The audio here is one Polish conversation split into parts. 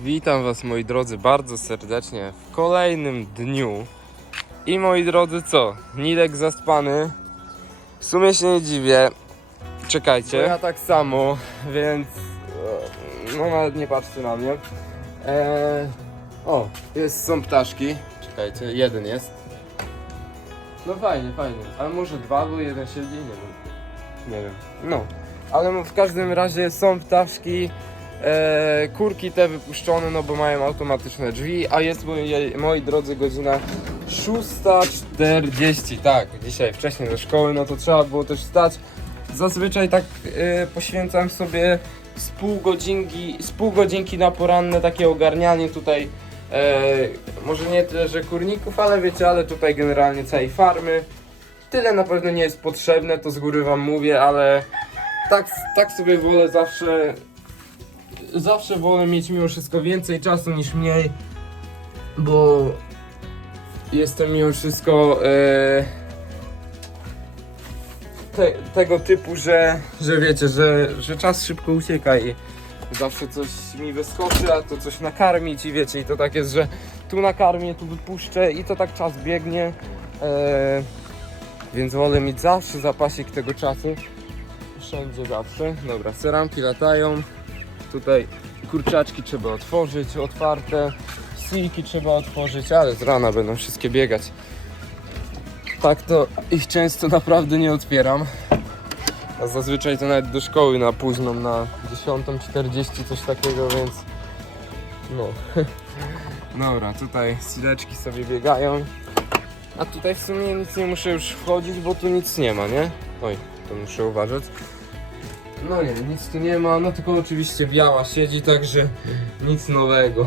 Witam Was moi drodzy bardzo serdecznie w kolejnym dniu. I moi drodzy co? Nilek zaspany. W sumie się nie dziwię. Czekajcie. ja tak samo, więc e, no nawet nie patrzcie na mnie. Eee, o, jest, są ptaszki. Czekajcie, jeden jest. No fajnie, fajnie. Ale może dwa, bo jeden siedzi, nie wiem. Nie wiem. No. Ale w każdym razie są ptaszki. E, kurki te wypuszczone, no bo mają automatyczne drzwi, a jest moi, moi drodzy godzina 6.40, tak, dzisiaj wcześniej do szkoły, no to trzeba było też wstać. Zazwyczaj tak e, poświęcam sobie z pół godzinki, z pół godzinki na poranne takie ogarnianie tutaj, e, może nie tyle, że kurników, ale wiecie, ale tutaj generalnie całej farmy. Tyle na pewno nie jest potrzebne, to z góry wam mówię, ale tak, tak sobie wolę zawsze zawsze wolę mieć mimo wszystko więcej czasu niż mniej, bo jestem mimo wszystko e, te, tego typu, że, że wiecie, że, że czas szybko ucieka i zawsze coś mi wyskoczy, a to coś nakarmić i wiecie, i to tak jest, że tu nakarmię, tu wypuszczę i to tak czas biegnie, e, więc wolę mieć zawsze zapasik tego czasu, wszędzie zawsze. Dobra, seramki latają, tutaj kurczaczki trzeba otworzyć, otwarte, silki trzeba otworzyć, ale z rana będą wszystkie biegać. Tak to ich często naprawdę nie otwieram. A zazwyczaj to nawet do szkoły na późną, na 10.40 coś takiego, więc no. Dobra, tutaj sileczki sobie biegają. A tutaj w sumie nic nie muszę już wchodzić, bo tu nic nie ma, nie? Oj, to muszę uważać. No nie, nic tu nie ma, no tylko oczywiście biała siedzi, także nic nowego.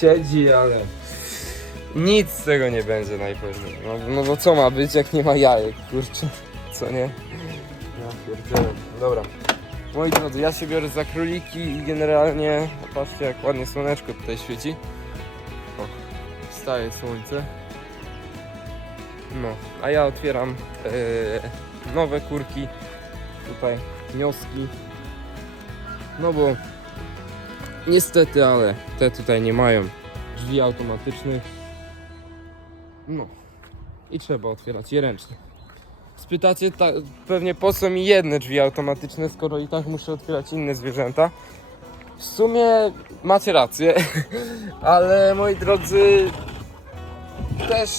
Siedzi, ale nic z tego nie będzie najpewniej. No, no bo co ma być, jak nie ma jajek, kurczę, co nie? Ja pierdzielę. Dobra. Moi drodzy, ja się biorę za króliki i generalnie, patrzcie jak ładnie słoneczko tutaj świeci. O, wstaje słońce. No, a ja otwieram e, nowe kurki tutaj wnioski. No bo niestety, ale te tutaj nie mają drzwi automatycznych. No i trzeba otwierać je ręcznie. Spytacie ta, pewnie po co mi jedne drzwi automatyczne, skoro i tak muszę otwierać inne zwierzęta. W sumie macie rację, ale moi drodzy, też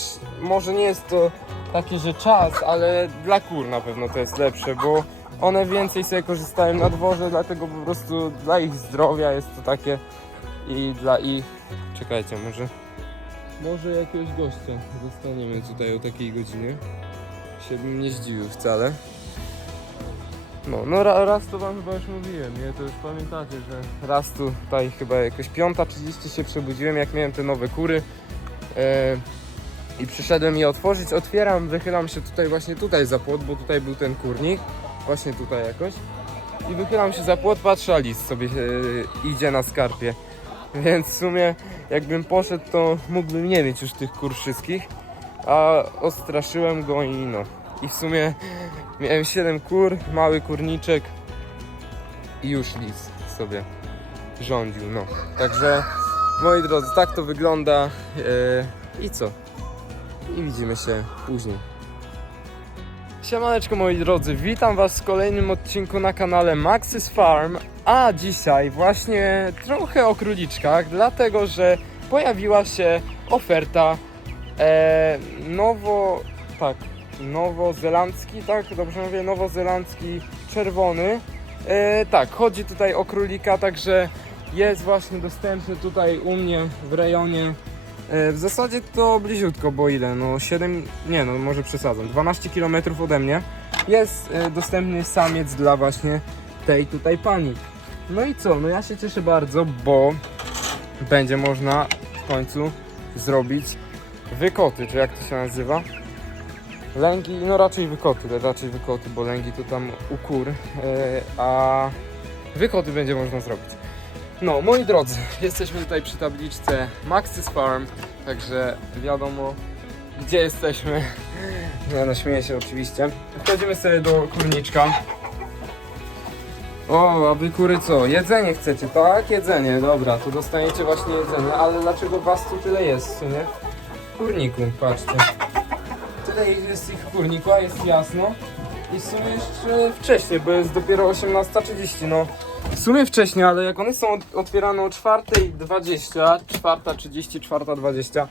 może nie jest to taki, że czas, ale dla kur na pewno to jest lepsze, bo one więcej sobie korzystają na dworze, dlatego po prostu dla ich zdrowia jest to takie i dla ich... Czekajcie, może... Może jakiegoś gościa dostaniemy tutaj o takiej godzinie. Się bym nie zdziwił wcale. No, no ra, raz to wam chyba już mówiłem, nie? To już pamiętacie, że raz tu tutaj chyba jakoś 5.30 się przebudziłem, jak miałem te nowe kury. E, I przyszedłem je otworzyć, otwieram, wychylam się tutaj właśnie tutaj za płot, bo tutaj był ten kurnik. Właśnie tutaj jakoś. I wychylam się za płot, patrzę, a lis sobie e, idzie na skarpie. Więc w sumie jakbym poszedł, to mógłbym nie mieć już tych kur wszystkich. A ostraszyłem go i no. I w sumie miałem 7 kur, mały kurniczek i już lis sobie rządził, no. Także moi drodzy, tak to wygląda. E, I co? I widzimy się później. Siemaneczko moi drodzy, witam was w kolejnym odcinku na kanale Maxis Farm, a dzisiaj właśnie trochę o króliczkach, dlatego że pojawiła się oferta e, nowo, tak, nowozelandzki, tak, dobrze mówię, nowozelandzki czerwony, e, tak, chodzi tutaj o królika, także jest właśnie dostępny tutaj u mnie w rejonie W zasadzie to bliziutko, bo ile? No 7, nie no może przesadzam, 12 km ode mnie jest e, dostępny samiec dla właśnie tej tutaj pani. No i co? No ja się cieszę bardzo, bo będzie można w końcu zrobić wykoty, czy jak to się nazywa? Lęgi, no raczej wykoty, raczej wykoty, bo lęgi to tam u kur, e, a wykoty będzie można zrobić. No, moi drodzy, jesteśmy tutaj przy tabliczce Maxis Farm, także wiadomo gdzie jesteśmy. No, no śmieję się oczywiście. Wchodzimy sobie do kurniczka. O, a wy kury co? Jedzenie chcecie, tak? Jedzenie, dobra, to dostaniecie właśnie jedzenie, ale dlaczego was tu tyle jest, co nie? W kurniku, patrzcie. Tyle jest ich w kurniku, a jest jasno. I w sumie jeszcze wcześniej, bo jest dopiero 18.30, no. W sumie wcześniej, ale jak one są ot- otwierane o 4.20, 4.30, 4.20,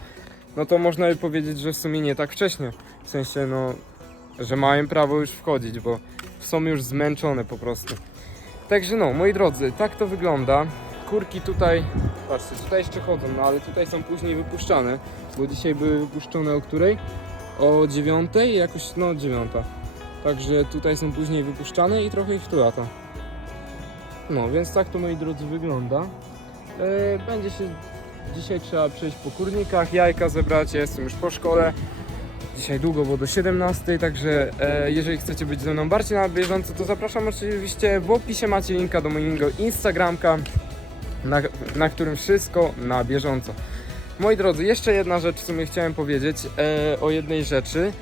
no to można by powiedzieć, że w sumie nie tak wcześnie. W sensie, no, że mają prawo już wchodzić, bo są już zmęczone po prostu. Także no, moi drodzy, tak to wygląda. Kurki tutaj, patrzcie, tutaj jeszcze chodzą, no ale tutaj są później wypuszczane, bo dzisiaj były wypuszczone o której? O dziewiątej, jakoś, no dziewiąta. Także tutaj są później wypuszczane i trochę ich tu lata. No, więc tak to moi drodzy wygląda. E, będzie się dzisiaj trzeba przejść po kurnikach, jajka zebrać, jestem już po szkole. Dzisiaj długo, bo do 17, także e, jeżeli chcecie być ze mną bardziej na bieżąco, to zapraszam oczywiście w opisie macie linka do mojego Instagramka, na, na którym wszystko na bieżąco. Moi drodzy, jeszcze jedna rzecz w sumie chciałem powiedzieć e, o jednej rzeczy.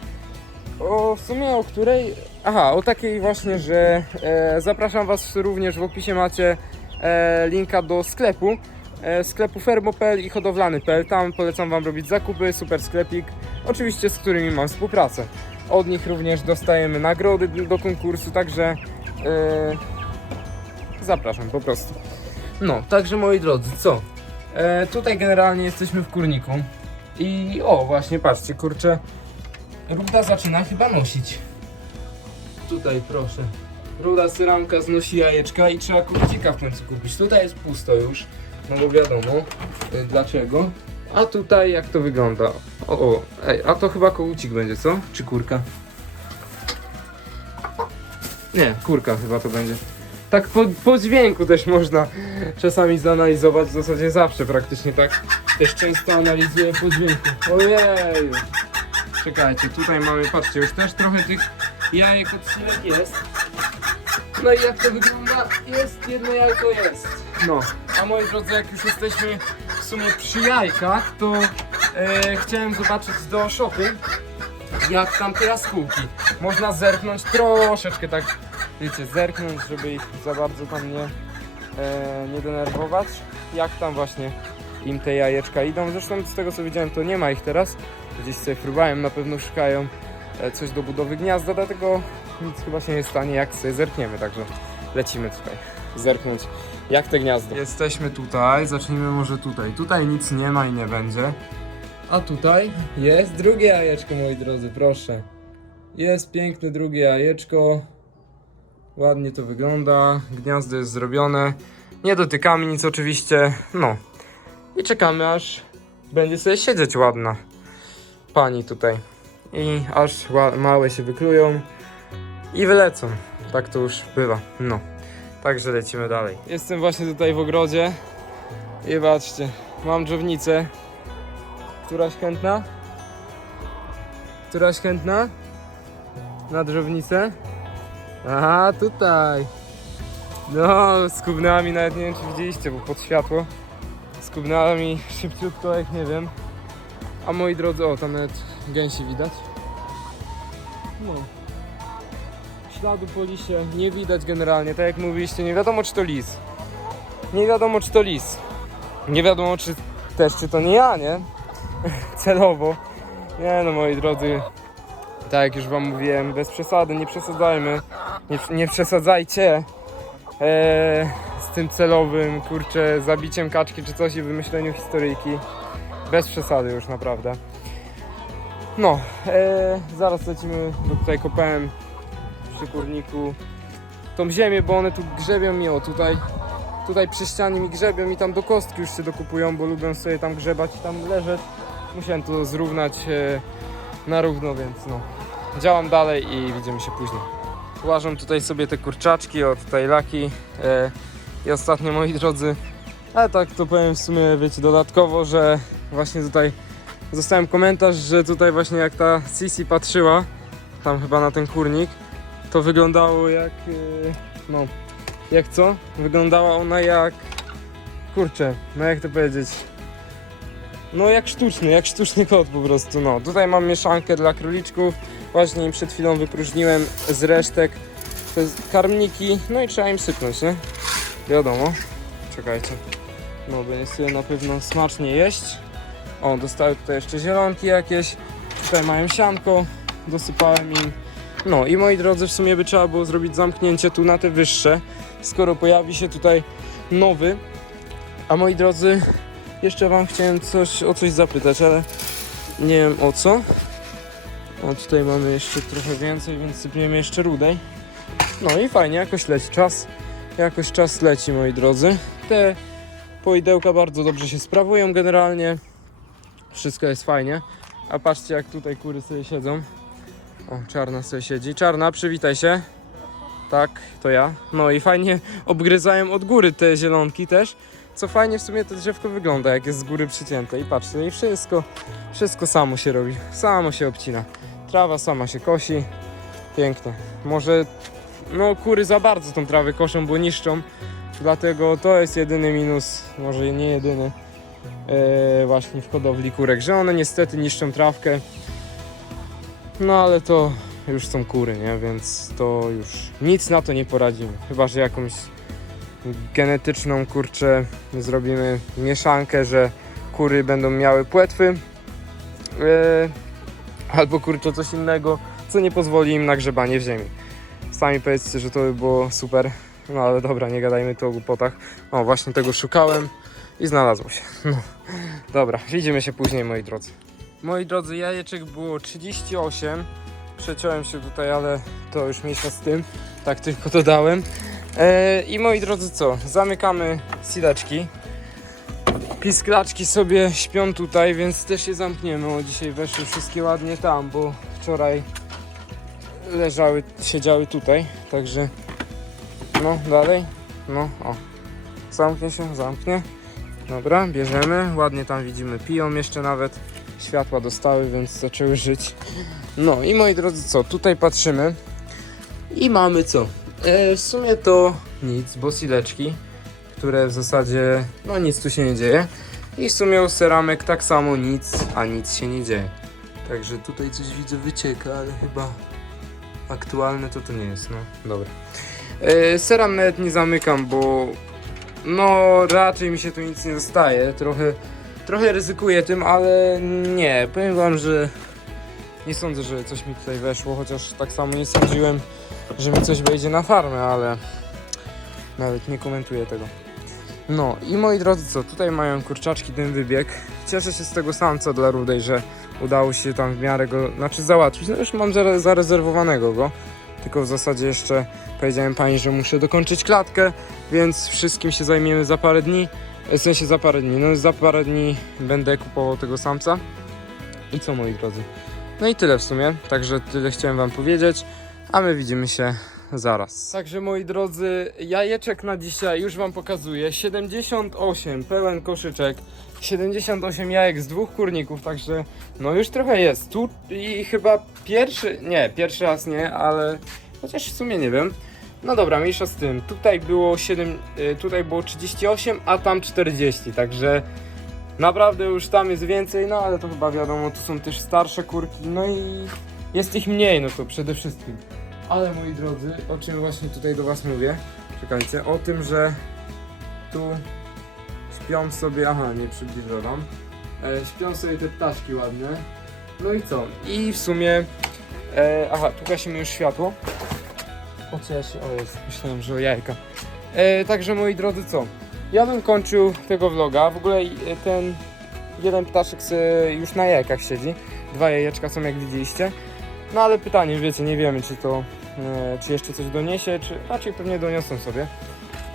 O w sumie o której. Aha, o takiej właśnie, że e, zapraszam Was również w opisie macie e, linka do sklepu. E, sklepu fermo.pl i hodowlany.pl. Tam polecam Wam robić zakupy, super sklepik. Oczywiście z którymi mam współpracę. Od nich również dostajemy nagrody do konkursu, także e, zapraszam po prostu. No, także moi drodzy, co? E, tutaj generalnie jesteśmy w kurniku. I o, właśnie, patrzcie, kurczę. Ruda zaczyna chyba nosić. Tutaj proszę. Ruda syramka znosi jajeczka i trzeba kurcika w końcu kupić. Tutaj jest pusto już, no bo wiadomo y, dlaczego. A tutaj jak to wygląda? O, o, ej, a to chyba kołucik będzie, co? Czy kurka? Nie, kurka chyba to będzie. Tak po, po dźwięku też można czasami zanalizować, w zasadzie zawsze praktycznie tak. Też często analizuję po dźwięku. Ojej! Czekajcie, tutaj mamy, patrzcie, już też trochę tych jajek odcinek jest. No i jak to wygląda? Jest, jedno jajko jest. No, a moi drodzy, jak już jesteśmy w sumie przy jajkach, to e, chciałem zobaczyć do szopy, jak tam te jaskółki. Można zerknąć troszeczkę tak, wiecie, zerknąć, żeby ich za bardzo tam nie, e, nie denerwować. Jak tam właśnie im te jajeczka idą. Zresztą z tego co widziałem, to nie ma ich teraz. Gdzieś sobie próbowałem, na pewno szukają e, coś do budowy gniazda, dlatego nic chyba się nie stanie, jak sobie zerkniemy, także lecimy tutaj zerknąć jak te gniazdo. Jesteśmy tutaj, zacznijmy może tutaj. Tutaj nic nie ma i nie będzie. A tutaj jest drugie jajeczko, moi drodzy, proszę. Jest piękne drugie jajeczko. Ładnie to wygląda. Gniazdo jest zrobione. Nie dotykamy nic oczywiście. No. I czekamy aż będzie sobie siedzieć ładna pani tutaj. I aż małe się wyklują i wylecą. Tak to już bywa. No. Także lecimy dalej. Jestem właśnie tutaj w ogrodzie i patrzcie, mam drzewnicę. Któraś chętna? Któraś chętna? Na drzewnicę? Aha, tutaj. No, z kubnami nawet nie wiem czy widzieliście, bo pod światło. Z kubnami szybciutko jak nie wiem. A moi drodzy, o tam nawet gęsi widać. No. Śladu po lisie nie widać generalnie, tak jak mówiliście, nie wiadomo czy to lis. Nie wiadomo czy to lis. Nie wiadomo czy też czy to nie ja, nie? Celowo. Nie no moi drodzy, tak jak już wam mówiłem, bez przesady, nie przesadzajmy. Nie, nie przesadzajcie eee, z tym celowym, kurczę, zabiciem kaczki czy coś i wymyśleniu historyjki. Bez przesady już naprawdę. No, eee, zaraz lecimy, bo tutaj kopałem przy kurniku tą ziemię, bo one tu grzebią mi o tutaj. Tutaj przy ścianie mi grzebią i tam do kostki już się dokupują, bo lubią sobie tam grzebać i tam leżeć. Musiałem to zrównać e, na równo, więc no. Działam dalej i widzimy się później. Łażą tutaj sobie te kurczaczki, o tutaj laki e, i ostatnio moi drodzy, ale tak to powiem w sumie wiecie dodatkowo, że właśnie tutaj zostałem komentarz, że tutaj właśnie jak ta Sisi patrzyła tam chyba na ten kurnik, to wyglądało jak e, no jak co? Wyglądała ona jak kurczę, no jak to powiedzieć no jak sztuczny, jak sztuczny kot po prostu, no. Tutaj mam mieszankę dla króliczków. Właśnie im przed chwilą wypróżniłem z resztek te karmniki, no i trzeba im sypnąć, nie? Wiadomo. Czekajcie. No, będzie sobie na pewno smacznie jeść. O, dostały tutaj jeszcze zielonki jakieś. Tutaj mają sianko, dosypałem im. No i moi drodzy, w sumie by trzeba było zrobić zamknięcie tu na te wyższe, skoro pojawi się tutaj nowy. A moi drodzy, jeszcze wam chciałem coś, o coś zapytać, ale nie wiem o co. A tutaj mamy jeszcze trochę więcej, więc sypniemy jeszcze rudej. No i fajnie, jakoś leci czas. Jakoś czas leci, moi drodzy. Te poidełka bardzo dobrze się sprawują generalnie. Wszystko jest fajnie. A patrzcie jak tutaj kury sobie siedzą. O, czarna sobie siedzi. Czarna, przywitaj się. Tak, to ja. No i fajnie obgryzają od góry te zielonki też. Co fajnie w sumie to drzewko wygląda, jak jest z góry przycięte. I patrzcie, i wszystko, wszystko samo się robi. Samo się obcina. Trawa sama się kosi. Pięknie. Może, no kury za bardzo tą trawę koszą, bo niszczą. Dlatego to jest jedyny minus, może nie jedyny, e, właśnie w hodowli kurek, że one niestety niszczą trawkę. No ale to już są kury, nie? Więc to już nic na to nie poradzimy. Chyba, że jakąś genetyczną kurczę zrobimy mieszankę, że kury będą miały płetwy. E, albo kurczę coś innego, co nie pozwoli im na grzebanie w ziemi. Sami powiedzcie, że to by było super. No ale dobra, nie gadajmy tu o głupotach. O, właśnie tego szukałem i znalazło się. No. Dobra, widzimy się później, moi drodzy. Moi drodzy, jajeczek było 38. Przeciąłem się tutaj, ale to już mniejsza z tym. Tak tylko dodałem. E, I moi drodzy, co? Zamykamy sileczki. Pisklaczki sobie śpią tutaj, więc też je zamkniemy. O, dzisiaj weszły wszystkie ładnie tam, bo wczoraj leżały, siedziały tutaj. Także no, dalej. No, o. Zamknie się, zamknie. Dobra, bierzemy. Ładnie tam widzimy, piją jeszcze nawet. Światła dostały, więc zaczęły żyć. No i moi drodzy, co? Tutaj patrzymy. I mamy co? E, w sumie to nic, bo sileczki, które w zasadzie, no nic tu się nie dzieje. I w sumie u seramek tak samo nic, a nic się nie dzieje. Także tutaj coś widzę wycieka, ale chyba aktualne to to nie jest, no dobra. E, seram nawet nie zamykam, bo no raczej mi się tu nic nie zostaje. Trochę, trochę ryzykuję tym, ale nie, powiem wam, że nie sądzę, że coś mi tutaj weszło, chociaż tak samo nie sądziłem, że mi coś wejdzie na farmę, ale nawet nie komentuję tego. No i moi drodzy, co, tutaj mają kurczaczki ten wybieg. Cieszę się z tego samca dla Rudej, że udało się tam w miarę go, znaczy załatwić. No już mam zare- zarezerwowanego go, tylko w zasadzie jeszcze powiedziałem pani, że muszę dokończyć klatkę, więc wszystkim się zajmiemy za parę dni. W sensie za parę dni, no za parę dni będę kupował tego samca. I co moi drodzy? No i tyle w sumie, także tyle chciałem wam powiedzieć, a my widzimy się zaraz. Także moi drodzy, jajeczek na dzisiaj już wam pokazuję. 78 pełen koszyczek, 78 jajek z dwóch kurników, także no już trochę jest. Tu i chyba pierwszy, nie, pierwszy raz nie, ale chociaż w sumie nie wiem. No dobra, mniejsza z tym. Tutaj było 7, y, tutaj było 38, a tam 40, także naprawdę już tam jest więcej, no ale to chyba wiadomo, tu są też starsze kurki, no i jest ich mniej, no to przede wszystkim. Ale moi drodzy, o czym właśnie tutaj do was mówię, czekajcie, o tym, że tu śpią sobie, aha, nie przybliżę wam, e, śpią sobie te ptaszki ładne, no i co? I w sumie, e, aha, tu gasimy już światło, o co ja się, o jest, myślałem, że o jajka. E, także moi drodzy, co? Ja bym kończył tego vloga, w ogóle e, ten jeden ptaszek już na jajkach siedzi, dwa jajeczka są jak widzieliście, no ale pytanie, wiecie, nie wiemy czy to, czy jeszcze coś doniesie, czy raczej pewnie doniosą sobie.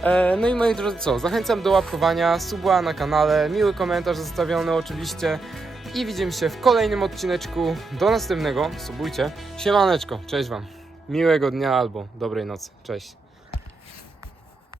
E, no i moi drodzy, co? Zachęcam do łapkowania, suba na kanale, miły komentarz zostawiony oczywiście i widzimy się w kolejnym odcineczku. Do następnego, subujcie. Siemaneczko, cześć Wam. Miłego dnia albo dobrej nocy. Cześć.